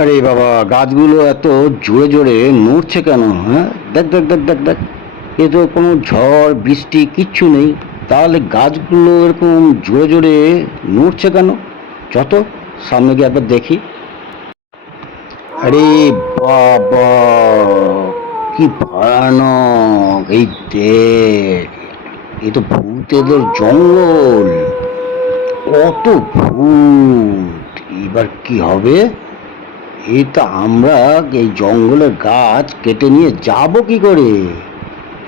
আরে বাবা, গাছগুলো এত জোরে জোরে নড়ছে কেন? হ্যাঁ, দেখ দেখ দেখ দেখ দেখ, এ তো কোনো ঝড় বৃষ্টি কিচ্ছু নেই, তাহলে গাছগুলো এরকম জোরে জোরে নড়ছে কেন? যত সামনে গিয়ে একবার দেখি। আরে বাবা, কি ভয়ানক! এই দেখ, এ তো ভূতেদের জঙ্গল, কত ভূত! এবার কি হবে? এই তো আমরা এই জঙ্গলের গাছ কেটে নিয়ে যাব কি করে?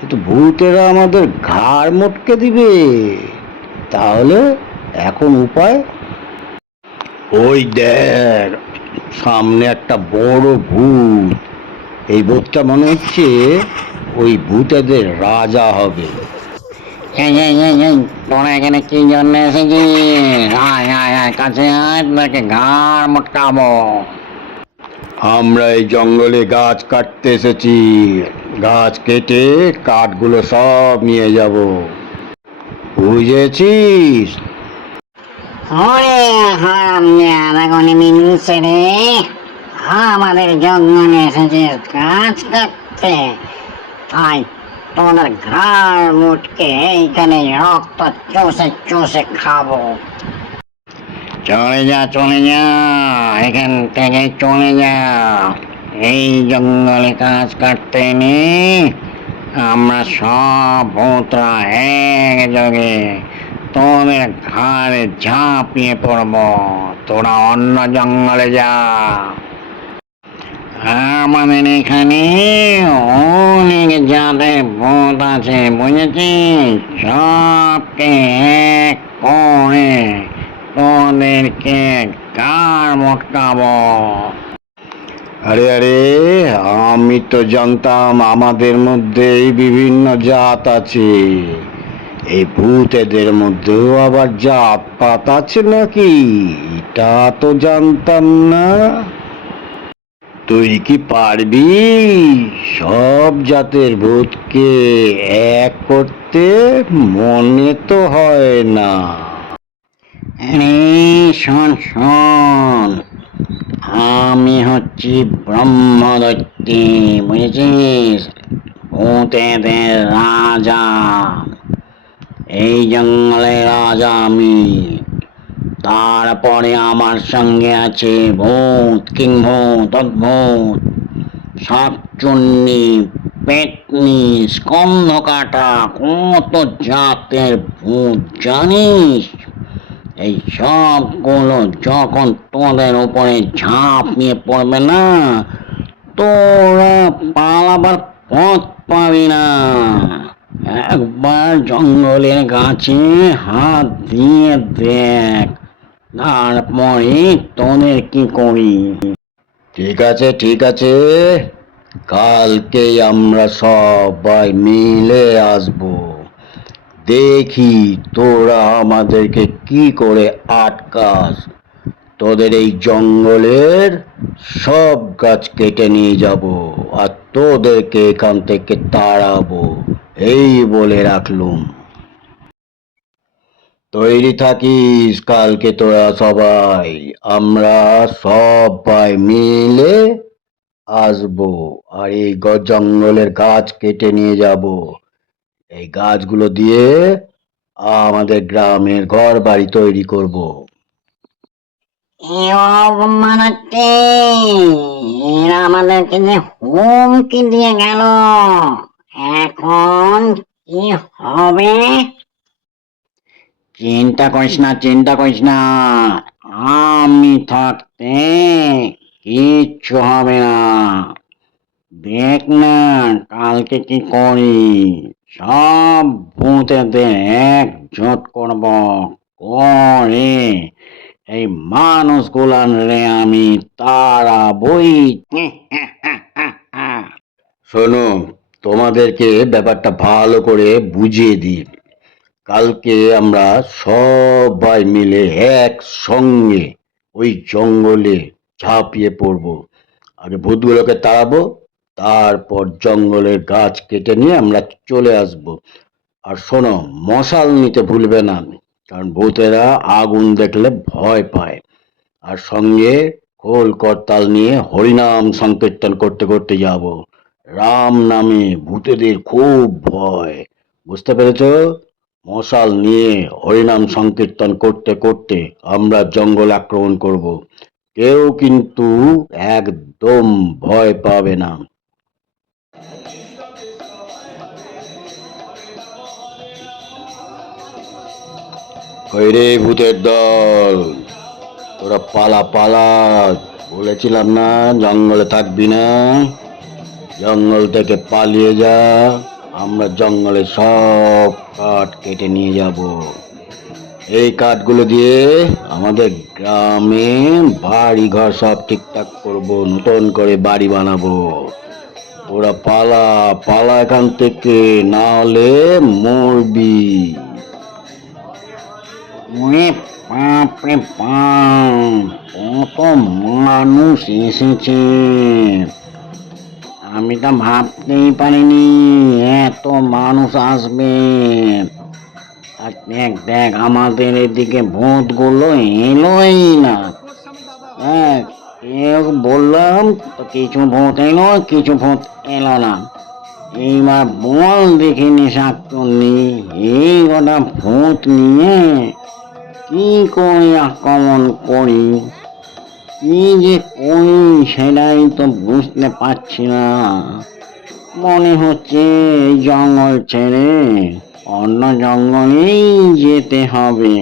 এ তো ভূতেরা আমাদের ঘাড় মটকে দিবে। তাহলে এখন উপায়? ওই দেখ, সামনে একটা বড় ভূত। এই ভূতটা মনে হচ্ছে ওই ভূতেদের রাজা হবে। এই, তোরা এখানে কি জন্য এসেছিস? আয় আয় আয়, কাছে আয়, তোদেরকে ঘাড় মটকাবো। আমরা এই জঙ্গলে গাছ কাটতে এসেছি, গাছ কেটে কাঠগুলো সব নিয়ে যাব, বুঝেছিস? ওরে হারাম, এখনই মিলছে রে। আমাদের জঙ্গলে এসেছিস গাছ কাটতে? তাই তোদের ঘাড় মুটকে এইখানে রক্ত চষে চষে খাবো। চলে যা চলে যা, এখান থেকে চলে যা। এই জঙ্গলে কাজ কাটতে নেই। আমরা সব ভূতরা একযোগে তোদের ঘাড়ে ঝাঁপিয়ে পড়ব। তোরা অন্য জঙ্গলে যা। আমাদের এখানে অনেক জাতের ভূত আছে, বুঝেছিস? সবকে এক করে তোদেরকে ঘাড় মটকাবো। আরে আরে, আমি তো জানতাম আমাদের মধ্যেই বিভিন্ন জাত আছে, এই ভূতেদের মধ্যেও আবার জাত পাত আছে নাকি? এটা তো জানতাম না। তুই কি পারবি সব জাতের ভূতকে এক করতে? মনে তো হয় না। আরে শোন শোন, আমি হচ্ছি ব্রহ্মদৈত্যী, বুঝেছিস? ভূতেদের রাজা। এই জঙ্গলের রাজা আমি। তারপরে আমার সঙ্গে আছে ভূত, কিংভূত, অদ্ভুত, শাকচুন্নি, পেতনি, স্কন্ধকাটা, কত জাতের ভূত জানিস? এই সবগুলো যখন তোদের উপরে ঝাঁপিয়ে পড়বে না, তোরা পালাবার পথ পাবি না। একবার জঙ্গলের গাছে হাত দিয়ে দেখ, তারপরে তোদের কি করি। ঠিক আছে ঠিক আছে, কালকেই আমরা সবাই মিলে আসবো। দেখি তোরা আমাদেরকে কি করে আটকাস। তোদের এই জঙ্গলের সব গাছ কেটে নিয়ে যাব, আর তোদেরকে এখান থেকে তাড়াবো, এই বলে রাখলুম। তৈরি থাকিস, কালকে তোরা সবাই, আমরা সবাই মিলে আসবো, আর এই জঙ্গলের গাছ কেটে নিয়ে যাব। এই গাছগুলো দিয়ে আমাদের গ্রামের ঘর বাড়ি তৈরি করব। মানাতে এরা আমাদেরকে যে হুমকি দিয়ে গেল, এখন কি হবে? চিন্তা করিস না, চিন্তা করিস না, আমি থাকতে কিচ্ছু হবে না। দেখ না কালকে কি করি। সব ভূতেদের একজোট করব, করে এই মানুষগুলান রে আমি তাড়াবই। শোনো, তোমাদেরকে ব্যাপারটা ভালো করে বুঝিয়ে দিই। কালকে আমরা সবাই মিলে একসঙ্গে ওই জঙ্গলে ঝাঁপিয়ে পড়ব। আগে ভূতগুলোকে তাড়াবো, তারপর জঙ্গলের গাছ কেটে নিয়ে আমরা চলে আসব। আর শোনো, মশাল নিতে ভুলবে না, কারণ ভূতেরা আগুন দেখলে ভয় পায়। আর সঙ্গে খোল করতাল নিয়ে হরিনাম সংকীর্তন করতে করতে যাব। রাম নামে ভূতেদের খুব ভয়, বুঝতে পেরেছ? মশাল নিয়ে হরিনাম সংকীর্তন করতে করতে আমরা জঙ্গল আক্রমণ করব। কেউ কিন্তু একদম ভয় পাবে না। কই রে ভূতের দল, তোরা পালা পালা, বলেছিলাম না জঙ্গলে থাকবি না? জঙ্গল থেকে পালিয়ে যা, আমরা জঙ্গলে সব কাঠ কেটে নিয়ে যাব। এই কাঠগুলো দিয়ে আমাদের গ্রামে বাড়ি ঘর সব ঠিকঠাক করব, নতুন করে বাড়ি বানাবো। ওরা পালা পালা এখান থেকে, না হলে মরবি। ওরে বাপ রে বাপ, কত মানুষ এসেছে! আমি তো ভাবতেই পারিনি এত মানুষ আসবে। আর দেখ দেখ, আমাদের এদিকে ভূতগুলো এলোই না। হ্যাঁ, কেউ বললাম তো কিছু ভূত এলো, কিছু ভূত এলো না। এইবার বল দেখিনি শাকচুন্নি, এই কটা ভূত নিয়ে কি করে আক্রমণ করি, কি যে করি সেটাই তো বুঝতে পারছি না। মনে হচ্ছে এই জঙ্গল ছেড়ে অন্য জঙ্গলেই যেতে হবে।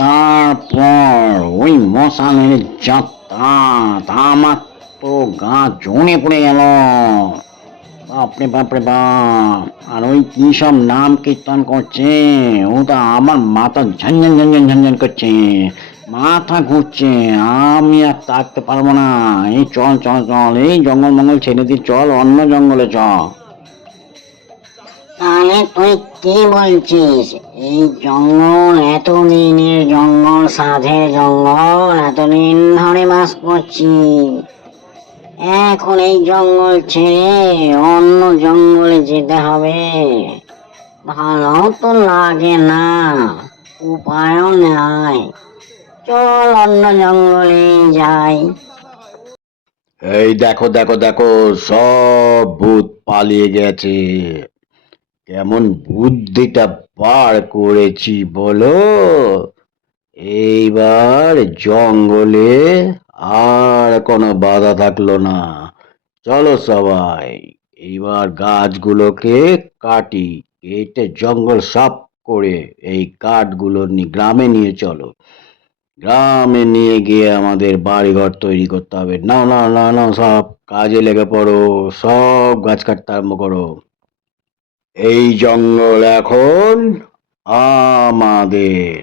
তারপর ওই মশালের যাত্রা, আমার তো গা জ্বলে পড়ে গেল। বাপরে বাপরে বাপ! আর ওই কি সব নাম কীর্তন করছে, ওটা আমার মাথা ঝনঝন ঝনঝন ঝনঝন করছে, মাথা ঘুরছে। আমি আর থাকতে পারবো না। এই চল চল চল, এই জঙ্গল মঙ্গল ছেড়ে দিয়ে চল, অন্য জঙ্গলে চল। তাহলে তুই কি বলছিস? এই জঙ্গল এতদিনের জঙ্গল, সাধের জঙ্গল, এতদিন ধরে বাস করছি, এখন এই জঙ্গল ছেড়ে অন্য জঙ্গলে যেতে হবে? ভালো তো লাগে না, উপায়ও নাই। চল অন্য জঙ্গলে যাই। এই দেখো দেখো দেখো, সব ভূত পালিয়ে গেছে। কেমন বুদ্ধিটা বার করেছি বলো? এইবার জঙ্গলে আর কোনো বাধা থাকলো না। চলো সবাই, এইবার গাছগুলোকে কাটি, কেটে জঙ্গল সাফ করে এই কাঠগুলো গ্রামে নিয়ে চলো। গ্রামে নিয়ে গিয়ে আমাদের বাড়িঘর তৈরি করতে হবে। নাও নাও নাও নাও, সব কাজে লেগে পড়ো, সব গাছ কাটতে আরম্ভ করো। এই জঙ্গল এখন আমাদের।